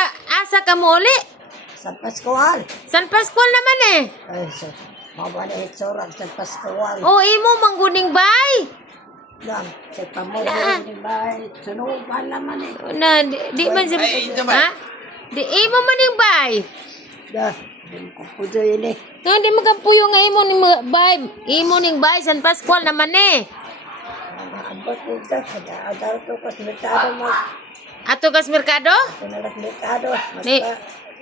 asa ka mo uli? San Pascual. San Pascual naman eh. Ay, so, mawala itsurag San Pascual. O, imo mangguning bay. Lang, sa pamodyo ni bay. Sunugan naman eh. Na, di man si... Ha? Di, imo man yung bay. Dah, din ko po dyan eh. No, di magkampuyo nga imo ning bay. Imo ning bay, San Pascual naman eh. Abot ko ito. Adal ko kas merkado mo. Ato kas merkado? Pinalas merkado. Mas Ni-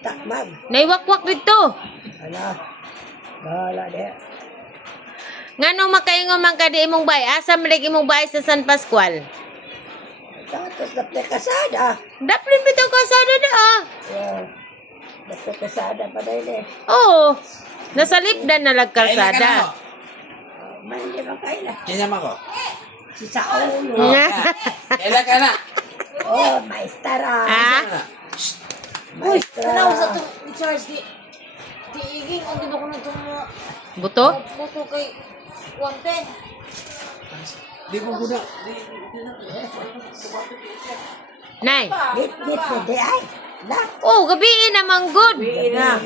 takmag. Naiwakwak dito. Ala, bahala de. Ngano makaingon man ka di imong bay? Asa man imong bay sa San Pascual? Tapos na kasada. Daplin bitaw ka sada da ah. Yeah. Dapat kasada pa dahil eh. Oo. Nasa lipdan na lagkarsada. May hindi ba kaila? Kinama ko. Si Saulo. Kailan ka na? Oh, maestara. Ah? Maestara. Charles di iging ang diba ko na itong Buto? photo kay Juante. Di ko guna. Nay. Git pwede ay. Lah. Oh, gabi naman good. Na.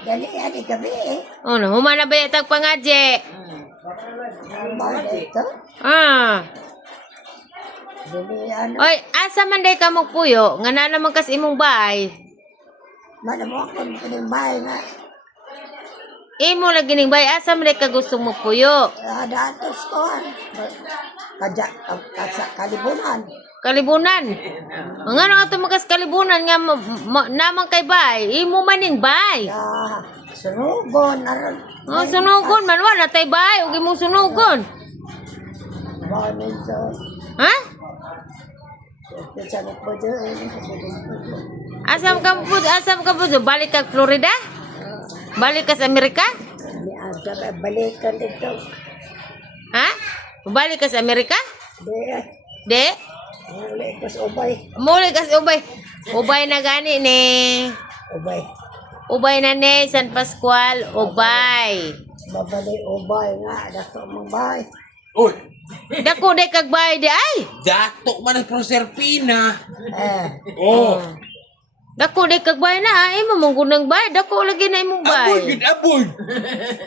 Dali yan gabi eh. Oh, no, humana ba yatag pangadje? Normal dito. Ah. Dali ano. Oy, asa man day ka magpuyo? Nga na naman kas imong bay. Mana mo ako ng bahay nga. Imo lagi ning bay, asa man day ka gusto magpuyo? Datos ko. Kadya, kalibunan. Kalibunan. Nga na ato magas kalibunan nga naman kay bay. Imo man ning bay. Sunugon. Oh, sunugon man wala tay bay, ug imong sunugon. Morning so. Ha? Sabi po dyan. Asam ka po, balik ka Florida? Balik ka sa Amerika? Balikan dito. Ha? Balik ka sa Amerika? Di. De? Muli ko sa ubay. Muli ka sa ubay. Ubay na gani ni. Ubay. Ubay na ni San Pascual, ubay. Babali ubay nga. Dato mong bay. Uy! Dako de kag bay di ay. Datok man ang Proserpina. Oh. Oh! Dako de kag bay na ay mo mong gunang bay. Dako lagi na imong bay. Aboy! Good aboy!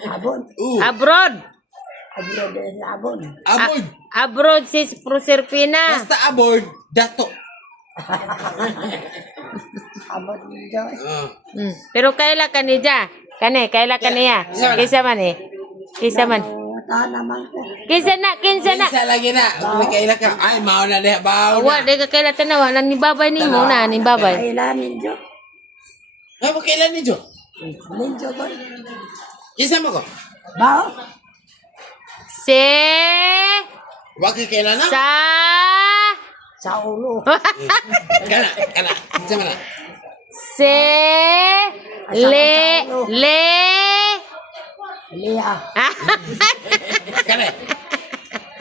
Abon. Abroad. Abon din sa abon. Aboy! Abroad si Proserpina. Basta aboy, datok. Abon dyan. Pero kaila kanija. Kaila kaniya. Kisa man eh. Kisa man. Tahan naman ko. Kinsa na. Isa lagi na. Kung kailan ka, ay, mao na diha, bao Wa na. de ka kaila tanawa nang ni babay nimo na ni babay. Kailanin dyan. Ay, mo kailan ni Jo? Ninjo ko. Isa mo ko? Bao? Si Wag kay kailan na? sa Sa ulo. Kana. Isa mo na. si le Liya. Kana.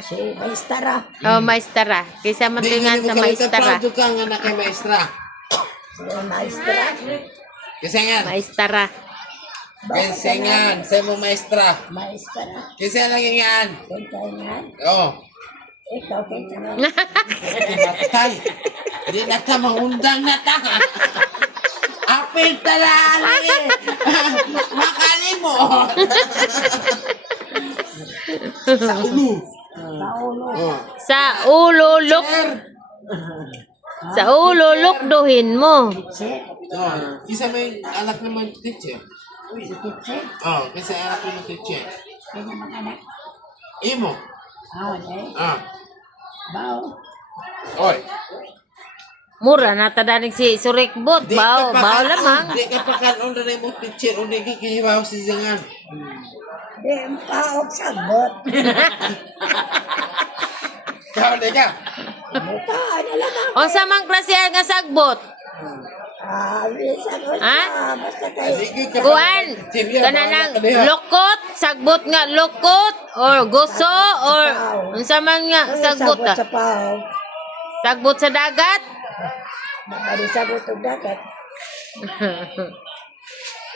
Si Maestara. Oh, maestara. Kaysa matingan sa maestara. Proud ka nga na kay maestra. Si Maestara. Kasi nga. Maestara. Kasi nga. Sa mo maestra. Maestara. Kasi lang yan. Kaya nga. Oo. Ikaw kaya nga. Matay. Hindi na ta maundang na ta. Apil talali. Makalimot. Sa ulo. Sa ulo. Oh. Sa ulo luk. Sa ulo lukduhin mo. Si. Oh. Kisa may anak naman teacher. Si Kitsi. Oh, kasi anak naman teacher. Kaya naman anak. Imo. Awan eh. Ah. Bao. Oy. Mura na tadaning si Surikbot. Bao lamang. Di ka pa kanon na mo teacher. O di ka kahibaw si Zangan. Di paok sagot. Kau di ka. Buka, ano lang ako. O sa mang klase nga sagbot. Sagot Ha? na. Basta kayo. Kuan. Kana nang lokot, sagbot nga lokot or guso or unsa man nga sagbot Sagot ta. sa pao. Sagbot sa dagat. Baka di sagot ang dagat.